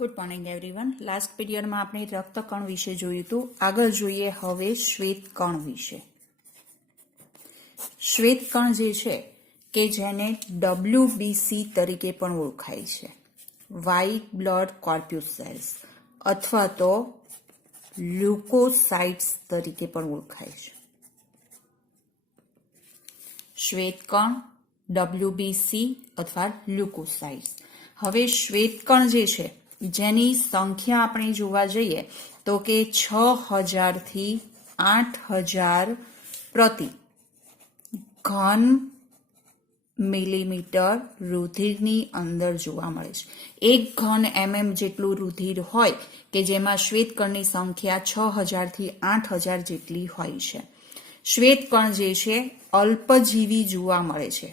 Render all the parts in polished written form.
Good morning everyone. Last પીરિયડમાં આપણે રક્તકણ વિશે જોયું હતું. આગળ જોઈએ હવે શ્વેતકણ વિશે. શ્વેતકણ જે છે કે જેને WBC તરીકે પણ ઓળખાય છે, વ્હાઇટ બ્લડ કોર્પ્યુસેલ્સ અથવા તો લ્યુકોસાઇટ્સ તરીકે પણ ઓળખાય છે. શ્વેતકણ, WBC અથવા લ્યુકોસાઇટ્સ. હવે શ્વેતકણ જે છે જેની સંખ્યા આપણે જોવા જઈએ તો કે 6000 થી 8000 પ્રતિ ઘન મિલીમીટર રુધિરની અંદર જોવા મળે છે. 1 ઘન mm જેટલું રુધિર હોય કે જેમાં શ્વેતકણની સંખ્યા 6000 થી 8000 જેટલી હોય છે. શ્વેતકણ જે છે અલ્પજીવી જોવા મળે છે,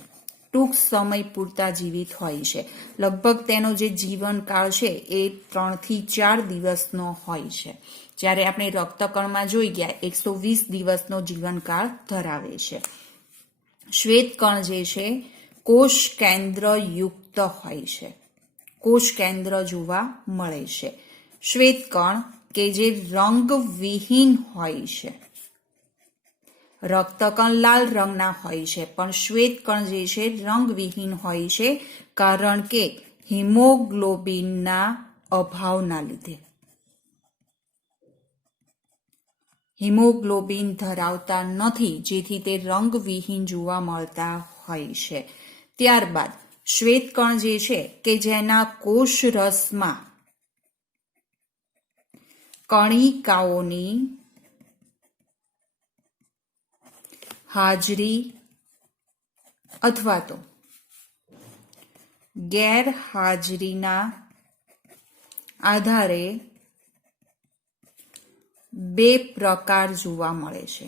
ટૂંક સમય પૂરતા જીવિત હોય છે. લગભગ તેનો જે જીવનકાળ છે એ 3 થી 4 દિવસનો હોય છે, જ્યારે આપણે રક્તકણમાં જોઈ ગયા 120 દિવસનો જીવનકાળ ધરાવે છે. શ્વેતકણ જે છે કોષ કેન્દ્ર યુક્ત હોય છે, કોષ કેન્દ્ર જોવા મળે છે. શ્વેતકણ કે જે રંગવિહીન હોય છે. રક્તકણ લાલ રંગના હોય છે પણ શ્વેતકણ જે છે રંગવિહીન હોય છે, કારણ કે હિમોગ્લોબિનના અભાવના લીધે. હિમોગ્લોબિન ધરાવતા નથી, જેથી તે રંગવિહીન જોવા મળતા હોય છે. ત્યારબાદ શ્વેતકણ જે છે કે જેના કોષરસમાં કણિકાઓની હાજરી અથવા તો ગેરહાજરીના આધારે 2 પ્રકાર જોવા મળે છે.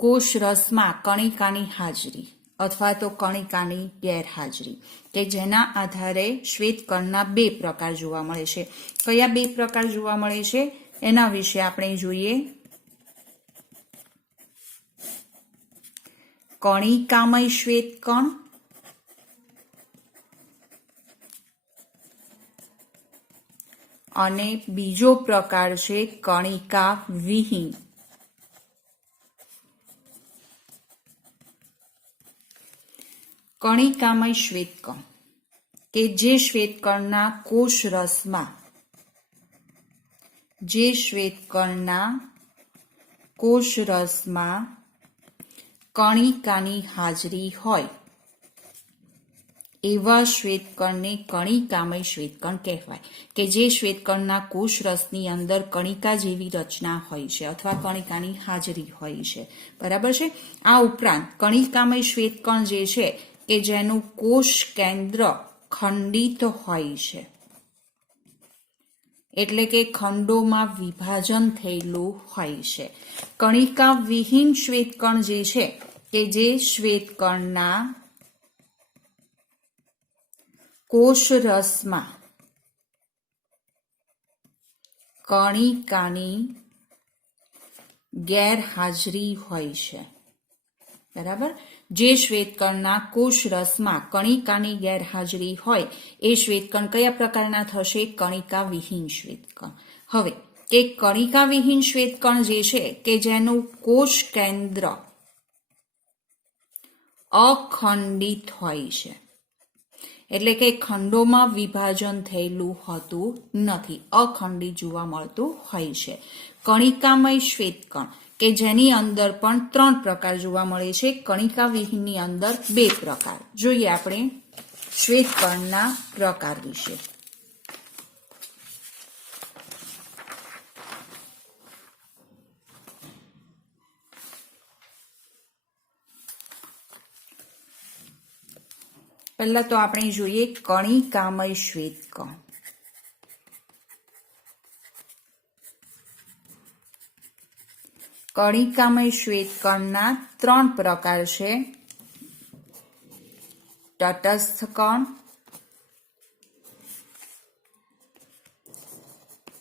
કોષરસમાં કણિકાની હાજરી અથવા તો કણિકાની ગેરહાજરી કે જેના આધારે શ્વેતકણના 2 પ્રકાર જોવા મળે છે. કયા 2 પ્રકાર જોવા મળે છે એના વિશે આપણે જોઈએ. કણિકામય શ્વેતકણ અને બીજો પ્રકાર છે કણિકા વિહીન. કણિકામય શ્વેતકણ કે જે શ્વેતકણના કોષરસમાં કણિકાની હાજરી હોય એવા શ્વેતકણને કણિકામય શ્વેતકણ કહેવાય, કે જે શ્વેતકણના કોષરસની અંદર કણિકા જેવી રચના હોય છે અથવા કણિકાની હાજરી હોય છે. બરાબર છે. આ ઉપરાંત કણિકામય શ્વેતકણ જે છે કે જેનું કોષ કેન્દ્ર ખંડિત હોય છે, એટલે કે ખંડોમાં વિભાજન થયેલું હોય છે. કણિકા વિહીન શ્વેતકણ જે છે કે જે શ્વેતકણના કોષરસમાં કણિકાની ગેરહાજરી હોય છે. બરાબર. જે શ્વેતકણના કોષરસમાં કણિકાની ગેરહાજરી હોય એ શ્વેતકણ કયા પ્રકારના થશે? કણિકા વિહીન શ્વેતકણ. હવે એ કણિકા વિહીન શ્વેતકણ જે છે કે જેનું કોષ કેન્દ્ર અખંડિત હોય છે, એટલે કે ખંડોમાં વિભાજન થયેલું હોતું નથી, અખંડિત જોવા મળતું હોય છે. કણિકામય શ્વેતકણ કે જેની અંદર પણ 3 પ્રકાર જોવા મળે છે. કણિકા વિહીનની અંદર 2 પ્રકાર. જોઈએ આપણે શ્વેતકણના પ્રકાર વિશે. પહેલા તો આપણે જોઈએ કણિકામય શ્વેતકણ. કણિકામય શ્વેતકણના 3 પ્રકાર છે: તટસ્થ કણ,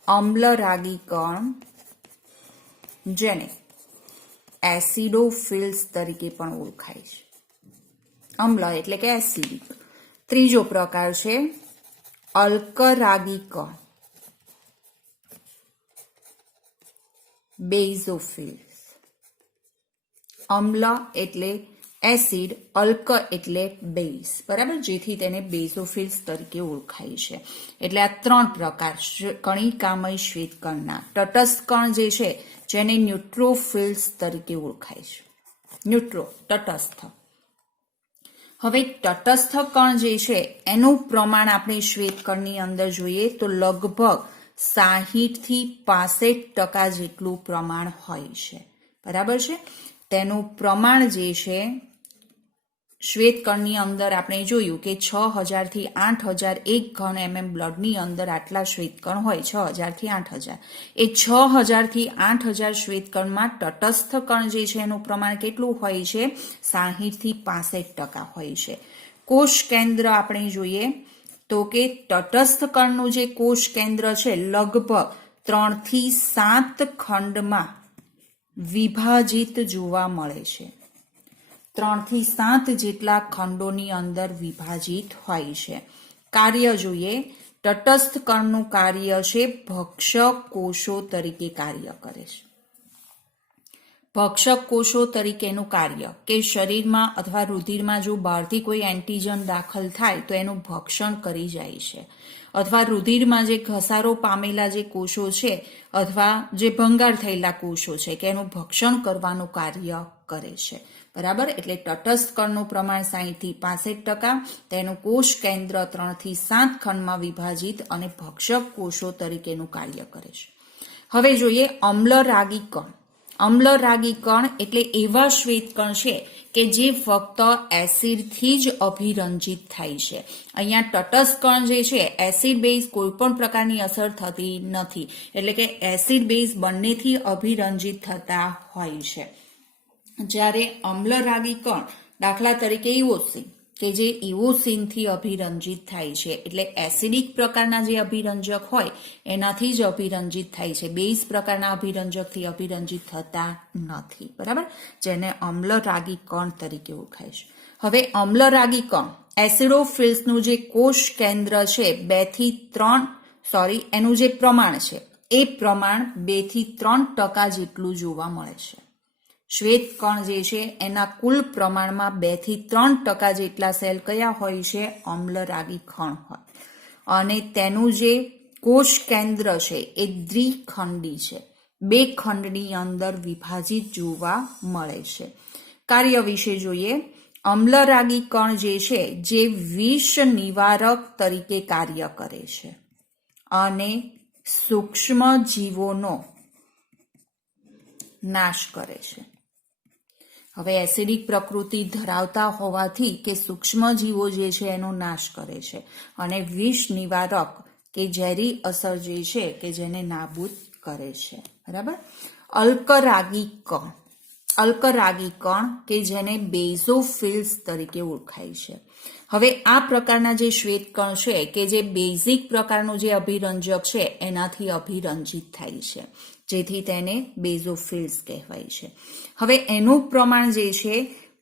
અમ્લરાગી કણ, જેને એસિડોફિલ્સ તરીકે પણ ઓળખાય છે. અમ્લ એટલે કે એસિડિક. ત્રીજો પ્રકાર છે અલ્કરાગી કણ, બેઝોફિલ્સ. અમ્લ એટલે એસિડ, અલ્ક એટલે બેઝ, બરાબર, જેથી તેને બેઝોફિલ્સ તરીકે ઓળખાય છે. એટલે આ ત્રણ પ્રકાર કણિકામય શ્વેતકણના. તટસ્થ કણ જે છે જેને ન્યુટ્રોફિલ્સ તરીકે ઓળખાય છે. ન્યુટ્રો તટસ્થ. હવે તટસ્થ કણ જે છે એનું પ્રમાણ આપણે શ્વેતકણની અંદર જોઈએ તો લગભગ 60 થી 65% જેટલું પ્રમાણ હોય છે, બરાબર છે. તેનું પ્રમાણ જે છે શ્વેતકણની અંદર આપણે જોયું કે 6000 થી 8000 એક ઘન mm બ્લડની અંદર આટલા શ્વેતકણ હોય, 6000 થી 8000. એ 6000 થી 8000 શ્વેતકણમાં તટસ્થ કણ જે છે એનું પ્રમાણ કેટલું હોય છે? 60 થી 65% હોય છે. કોષ કેન્દ્ર આપણે જોઈએ તો કે તટસ્થ કણનું જે કોષ કેન્દ્ર છે લગભગ 3 થી 7 ખંડમાં વિભાજિત જોવા મળે છે. 3 થી 7 જેટલા ખંડોની અંદર વિભાજિત હોય છે. કાર્ય જોઈએ, તટસ્થ કણનું કાર્ય છે ભક્ષક કોષો તરીકે કાર્ય કરે છે. ભક્ષક કોષો તરીકેનું કાર્ય કે શરીરમાં અથવા રુધિરમાં જો બહારથી કોઈ એન્ટીજન દાખલ થાય તો એનું ભક્ષણ કરી જાય છે, અથવા રુધિરમાં જે ઘસારો પામેલા જે કોષો છે અથવા જે ભંગાર થયેલા કોષો છે કે એનું ભક્ષણ કરવાનું કાર્ય કરે છે, બરાબર. એટલે તટસ્થ કણનું પ્રમાણ 60 થી 65%, તેનું કોષ કેન્દ્ર 3 થી 7 ખંડમાં વિભાજિત અને ભક્ષક કોષો તરીકેનું કાર્ય કરે છે. હવે જોઈએ અમ્લરાગી કણ. અમ્લરાગી કણ એટલે એવા શ્વેતકણ છે કે જે ફક્ત એસિડથી જ અભિરંજિત થાય છે. અહીંયા તટસ્થ કણ જે છે એસિડ બેઝ કોઈ પણ પ્રકારની અસર થતી નથી, એટલે કે એસિડ બેઝ બંનેથી અભિરંજિત થતા હોય છે. જ્યારે અમ્લરાગી કણ દાખલા તરીકે ઇઓસિન કે જે ઇઓસિનથી અભિરંજિત થાય છે, એટલે એસિડિક પ્રકારના જે અભિરંજક હોય એનાથી જ અભિરંજિત થાય છે, બેઝ પ્રકારના અભિરંજકથી અભિરંજિત થતા નથી, બરાબર, જેને અમ્લરાગી કણ તરીકે ઓળખાય છે. હવે અમ્લરાગી કણ એસિડોફિલ્સનું જે કોષ કેન્દ્ર છે 2 થી 3 એનું જે પ્રમાણ છે એ પ્રમાણ 2 થી 3% જેટલું જોવા મળે છે. શ્વેત કણ જે છે એના કુલ પ્રમાણમાં 2 થી 3% જેટલા સેલ કયા હોય છે? અમ્લરાગી કણ હોય. અને તેનું જે કોષ કેન્દ્ર છે એ દ્વિખંડી છે, 2 ખંડની અંદર વિભાજિત જોવા મળે છે. કાર્ય વિશે જોઈએ, અમ્લરાગી કણ જે છે જે વિષ નિવારક તરીકે કાર્ય કરે છે અને સૂક્ષ્મ જીવોનો નાશ કરે છે. હવે એસિડિક પ્રકૃતિ ધરાવતા હોવાથી કે સૂક્ષ્મજીવો જે છે એનો નાશ કરે છે અને વિષ નિવારક કે ઝેરી અસર જે છે કે જેને નાબૂદ કરે છે, બરાબર. અલ્કરાગી કણ, અલ્કરાગી કણ કે જેને બેઝોફિલ્સ તરીકે ઓળખાય છે. હવે આ પ્રકારના જે શ્વેતકણ છે કે જે બેઝિક પ્રકારનું જે અભિરંજક છે એનાથી અભિરંજિત થાય છે, જેથી તેને બેઝોફિલ્સ કહેવાય છે. હવે એનું પ્રમાણ જે છે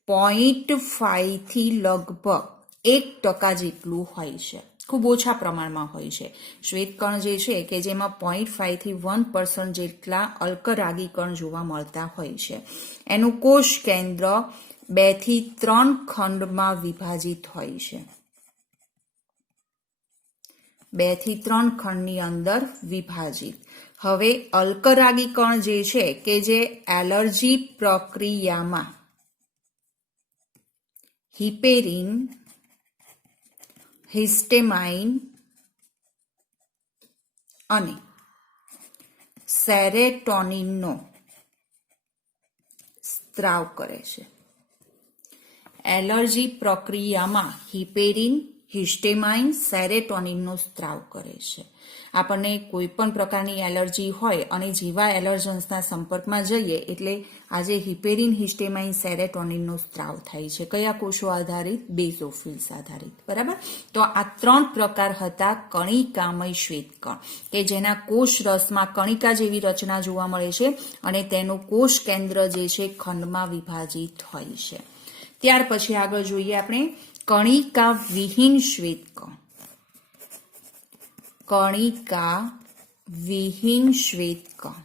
0.5 થી લગભગ 1% જેટલું હોય છે, ખૂબ ઓછા પ્રમાણમાં હોય છે. શ્વેતકણ જે છે કે જેમાં 0.5 થી 1% જેટલા અલ્કરાગી કણ જોવા મળતા હોય છે. એનું કોષ કેન્દ્ર 2 થી 3 ખંડમાં વિભાજિત હોય છે, 2 થી 3 ખંડની અંદર વિભાજિત. હવે અલ્કરાગી કણ જે છે કે જે એલર્જી પ્રક્રિયામાં હિપેરિન, હિસ્ટેમાઇન અને સેરેટોનિનનો સ્ત્રાવ કરે છે. એલર્જી પ્રક્રિયામાં હિપેરિન, હિસ્ટેમાઇન, સેરેટોનિનનો સ્ત્રાવ કરે છે. આપણને કોઈ પણ પ્રકારની એલર્જી હોય અને જેવા એલર્જન્સના સંપર્કમાં જઈએ એટલે આજે હિપેરિન, હિસ્ટેમાઇન, સેરેટોનિનનો સ્ત્રાવ થાય છે. કયા કોષો આધારિત? બેઝોફિલ્સ આધારિત, બરાબર. તો આ 3 પ્રકાર હતા કણિકામય શ્વેતકણ કે જેના કોષ રસમાં કણિકા જેવી રચના જોવા મળે છે અને તેનું કોષ કેન્દ્ર જે છે ખંડમાં વિભાજિત હોય છે. ત્યાર પછી આગળ જોઈએ આપણે કણિકા વિહીન શ્વેતકણ. કણિકા વિહીન શ્વેતકણ.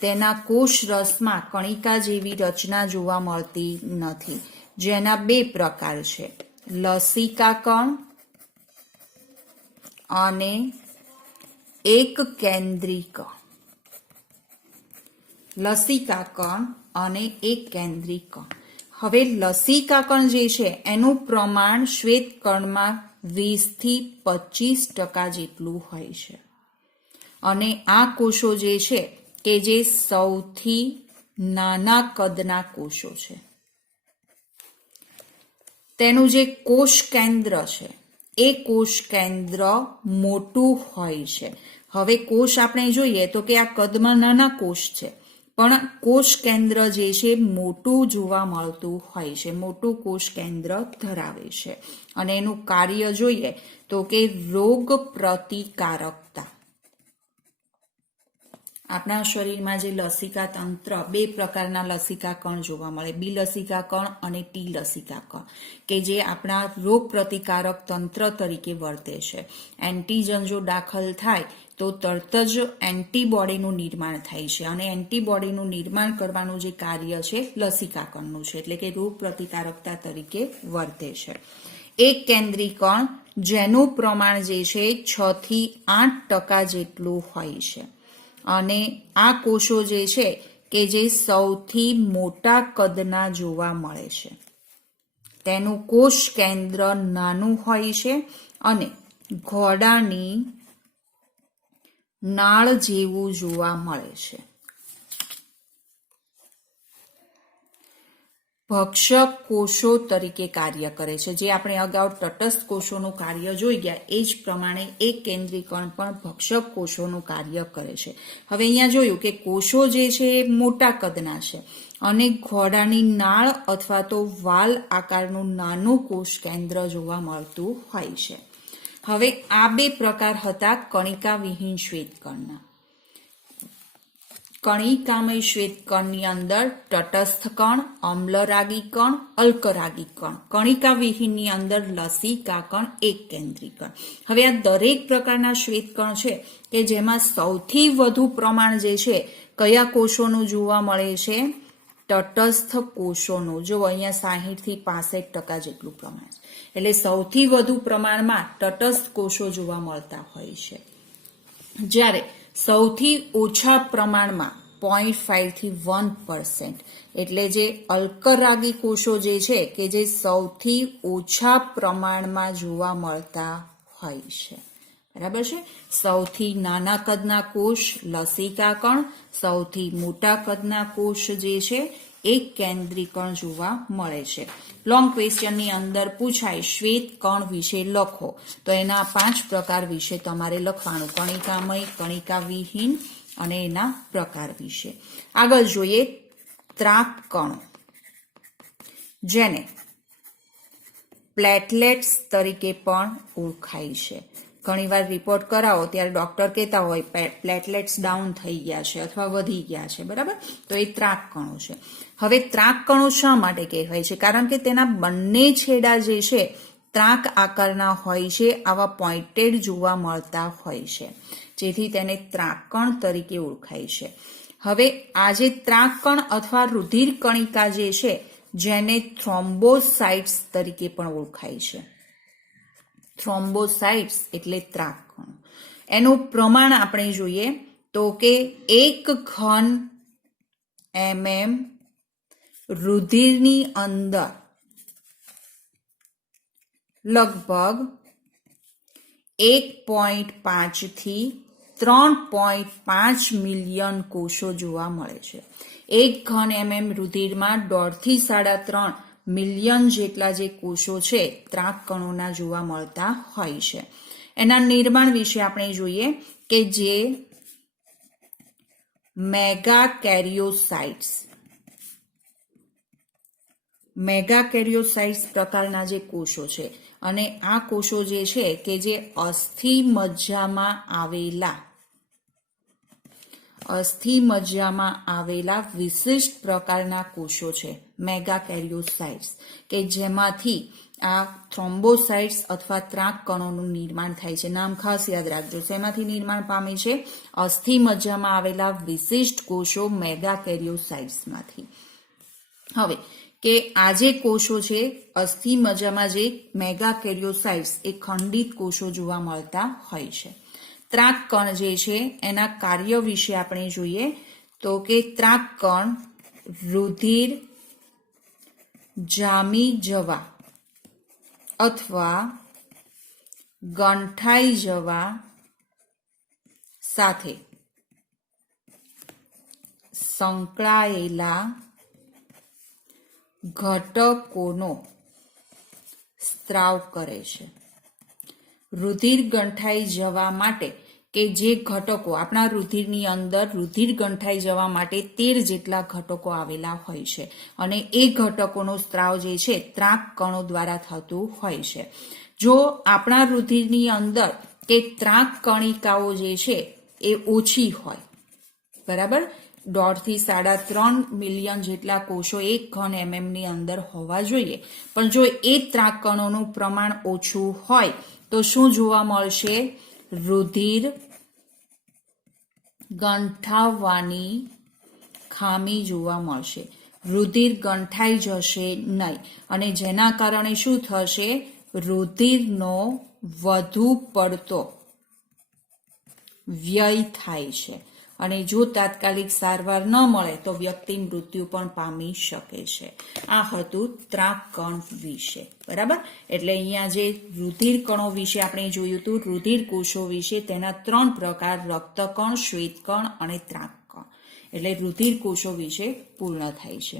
તેના કોષરસમાં કણિકા જેવી રચના જોવા મળતી નથી, જેના બે પ્રકાર છે, લસિકા કણ અને એક કેન્દ્રી કણ. લસિકા કણ અને એક કેન્દ્રી કણ. હવે લસિકા કણ જે છે એનું પ્રમાણ શ્વેતકણમાં 20 થી 25% જેટલું હોય છે અને આ કોષો જે છે કે જે સૌથી નાના કદના કોષો છે. તેનું જે કોષ કેન્દ્ર છે એ કોષ કેન્દ્ર મોટું હોય છે. હવે કોષ આપણે જોઈએ તો કે આ કદમાં નાના કોષ છે, પણ કોષ કેન્દ્ર જે છે મોટું જોવા મળતું હોય છે, મોટું કોષ કેન્દ્ર ધરાવે છે. અને એનું કાર્ય જોઈએ તો કે રોગ પ્રતિકારકતા. આપણા શરીરમાં જે લસિકા તંત્ર, બે પ્રકારના લસિકા કણ જોવા મળે, બી લસિકા કણ અને ટી લસિકા કણ, કે જે આપણા રોગ પ્રતિકારક તંત્ર તરીકે વર્તે છે. એન્ટીજન જો દાખલ થાય તો તરત જ એન્ટીબોડીનું નિર્માણ થાય છે અને એન્ટીબોડીનું નિર્માણ કરવાનું જે કાર્ય છે લસિકા કણનું છે, એટલે કે રોગ પ્રતિકારકતા તરીકે વર્તે છે. એક કેન્દ્રી કણ જેનું પ્રમાણ જે છે 6 થી 8% જેટલું હોય છે અને આ કોષો જે છે કે જે સૌથી મોટા કદના જોવા મળે છે. તેનું કોષ કેન્દ્ર નાનું હોય છે અને ઘોડાની નાળ જેવું જોવા મળે છે. ભક્ષક કોષો તરીકે કાર્ય કરે છે. જે આપણે અગાઉ તટસ્થ કોષોનું કાર્ય જોઈ ગયા એ જ પ્રમાણે એક કેન્દ્રીકણ પણ ભક્ષક કોષોનું કાર્ય કરે છે. હવે અહીંયા જોયું કે કોષો જે છે એ મોટા કદના છે અને ઘોડાની નાળ અથવા તો વાલ આકારનું નાનું કોષ કેન્દ્ર જોવા મળતું હોય છે. હવે આ બે પ્રકાર હતા કણિકા વિહીન શ્વેતકણના. કણિકામય શ્વેતકણની અંદર તટસ્થ કણ, અમ્લરાગી કણ, અલ્કરાગી કણ. કણિકા વિહીનની અંદર લસિકા કણ, એક કેન્દ્રી કણ. હવે આ દરેક પ્રકારના શ્વેતકણ છે કે જેમાં સૌથી વધુ પ્રમાણ જે છે કયા કોષોનું જોવા મળે છે? તટસ્થ કોષોનું. જો અહીંયા 60 થી 65% જેટલું પ્રમાણ છે, એટલે સૌથી વધુ પ્રમાણમાં તટસ્થ કોષો જોવા મળતા હોય છે. જ્યારે સૌથી ઓછા પ્રમાણમાં 0.5 થી 1%, એટલે જે અલ્કરાગી કોષો જે છે કે જે સૌથી ઓછા પ્રમાણમાં જોવા મળતા હોય છે. બરાબર છે. સૌથી નાના કદના કોષ લસિકા કણ, સૌથી મોટા કદના કોષ જે છે એક કેન્દ્રી કણ જોવા મળે છે. લોંગ ક્વેશ્ચનની અંદર પૂછાય શ્વેત કણ વિશે લખો, તો એના 5 પ્રકાર વિશે તમારે લખવાનું, કણિકામય, કણિકા વિહીન અને એના પ્રકાર વિશે. આગળ જોઈએ ત્રાક કણો, જેને પ્લેટલેટ્સ તરીકે પણ ઓળખાય છે. ઘણીવાર રિપોર્ટ કરાવો ત્યારે ડોક્ટર કહેતા હોય પ્લેટલેટ્સ ડાઉન થઈ ગયા છે અથવા વધી ગયા છે, બરાબર? તો એ ત્રાક કણો છે. હવે ત્રાક કણો શા માટે કહેવાય છે? કારણ કે તેના બંને છેડા જે છે ત્રાક આકારના હોય છે, આવા પોઇન્ટેડ જોવા મળતા હોય છે, જેથી તેને ત્રાકકણ તરીકે ઓળખાય છે. હવે આ જે ત્રાકકણ અથવા રુધિર કણિકા જે છે જેને થ્રોમ્બોસાઇટ્સ તરીકે પણ ઓળખાય છે. થ્રોમ્બોસાઇટ્સ એટલે ત્રાકકણો. એનું પ્રમાણ આપણે જોઈએ તો કે 1 ઘન mm રુધિરની અંદર લગભગ 1.5 થી 3.5 મિલિયન કોષો જોવા મળે છે. 1 ઘન mm રુધિરમાં 1.5 થી 3.5 મિલિયન જેટલા જે કોષો છે ત્રાક કણોના જોવા મળતા હોય છે. એના નિર્માણ વિશે આપણે જોઈએ કે જે મેગાકેરિયોસાઇટ્સ પ્રકારના જે કોષો છે અને આ કોષો જે છે કે જે અસ્થિ મજ્જામાં આવેલા અસ્થિ મજ્જામાં આવેલા વિશિષ્ટ પ્રકારના કોષો છે મેગાકેરિયોસાઇટ્સ, કે જેમાંથી આ થ્રોમ્બોસાઇટ્સ અથવા ત્રાક કણોનું નિર્માણ થાય છે. નામ ખાસ યાદ રાખજો. શેમાંથી નિર્માણ પામે છે? અસ્થિ મજ્જામાં આવેલા વિશિષ્ટ કોષો મેગાકેરિયોસાઇટ્સમાંથી. હવે કે આ જે કોષો છે અસ્થિ મજ્જામાં જે મેગાકેરિયોસાઇટ્સ એ ખંડિત કોષો જોવા મળતા હોય છે. ત્રાક કણ જે છે એના કાર્ય વિશે આપણે જોઈએ તો કે ત્રાક કણ રુધિર જામી જવા અથવા ગંઠાઈ જવા સાથે સંકળાયેલા ઘટકોનો સ્ત્રાવ કરે છે. રુધિર ગંઠાઈ જવા માટે કે જે ઘટકો આપણા રુધિરની અંદર રુધિર ગંઠાઈ જવા માટે 13 જેટલા ઘટકો આવેલા હોય છે અને એ ઘટકોનો સ્ત્રાવ જે છે ત્રાક કણો દ્વારા થતું હોય છે. જો આપણા રુધિરની અંદર કે ત્રાક કણિકાઓ જે છે એ ઓછી હોય, બરાબર, 1.5 થી 3.5 મિલિયન જેટલા કોષો 1 ઘન એમએમની અંદર હોવા જોઈએ, પણ જો એ ત્રાક કણોનું પ્રમાણ ઓછું હોય તો શું જોવા મળશે? રુધિર ગંઠાવવાની ખામી જોવા મળશે. રુધિર ગંઠાઈ જશે નહીં અને જેના કારણે શું થશે? રુધિરનો વધુ પડતો વ્યય થાય છે અને જો તાત્કાલિક સારવાર ન મળે તો વ્યક્તિ મૃત્યુ પણ પામી શકે છે. આ હતું ત્રાક કણ વિશે, બરાબર. એટલે અહીંયા જે રુધિર કણો વિશે આપણે જોયું હતું, રુધિર કોષો વિશે, તેના 3 પ્રકાર, રક્તકણ, શ્વેતકણ અને ત્રાક કણ. એટલે રુધિર કોષો વિશે પૂર્ણ થાય છે.